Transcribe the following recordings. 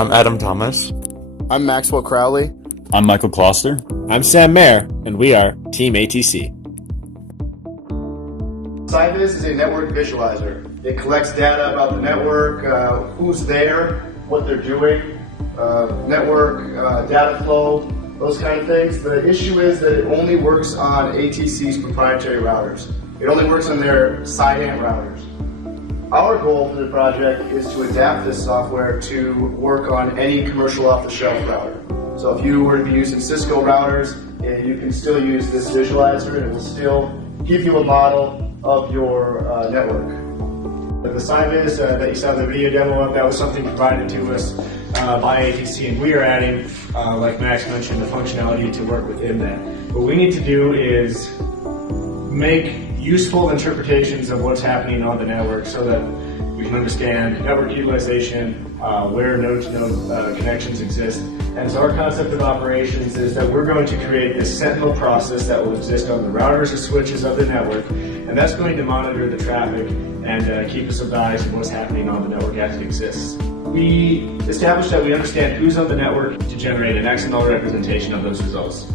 I'm Adam Thomas. I'm Maxwell Crowley. I'm Michael Kloster. I'm Sam Mayer, and we are Team ATC. SciViz is a network visualizer. It collects data about the network, who's there, what they're doing, network, data flow, those kind of things. The issue is that it only works on ATC's proprietary routers. It only works on their SciAnt routers. Our goal for the project is to adapt this software to work on any commercial off-the-shelf router. So if you were to be using Cisco routers, you can still use this visualizer and it will still give you a model of your network. The SciViz that you saw in the video demo of, that was something provided to us by ATC, and we are adding, like Max mentioned, the functionality to work within that. What we need to do is make useful interpretations of what's happening on the network so that we can understand network utilization, where node-to-node connections exist. And so our concept of operations is that we're going to create this sentinel process that will exist on the routers or switches of the network, and that's going to monitor the traffic and keep us advised of what's happening on the network as it exists. We established that we understand who's on the network to generate an XML representation of those results.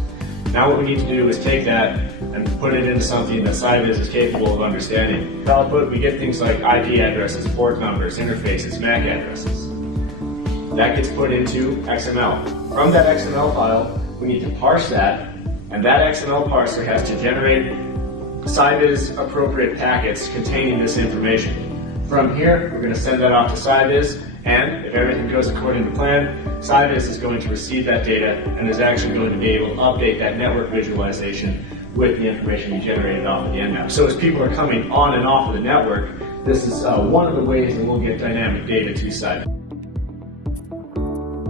Now what we need to do is take that and put it into something that SciViz is capable of understanding. In output, we get things like IP addresses, port numbers, interfaces, MAC addresses. That gets put into XML. From that XML file, we need to parse that, and that XML parser has to generate SciViz appropriate packets containing this information. From here, we're going to send that off to SciViz, and if everything goes according to plan, SciViz is going to receive that data and is actually going to be able to update that network visualization with the information we generated off of the nmap. So as people are coming on and off of the network, this is one of the ways that we'll get dynamic data to SciViz.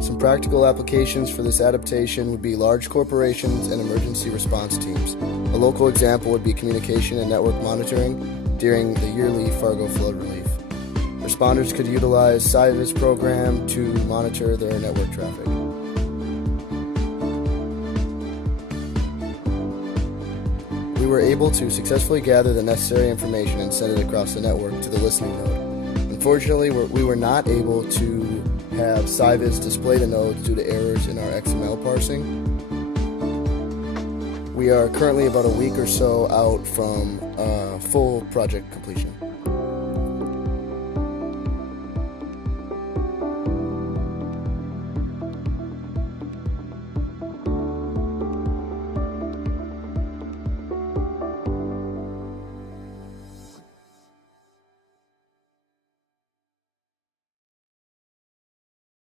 Some practical applications for this adaptation would be large corporations and emergency response teams. A local example would be communication and network monitoring during the yearly Fargo flood relief. Responders could utilize SciViz program to monitor their network traffic. We were able to successfully gather the necessary information and send it across the network to the listening node. Unfortunately, we were not able to have SciViz display the nodes due to errors in our XML parsing. We are currently about a week or so out from full project completion.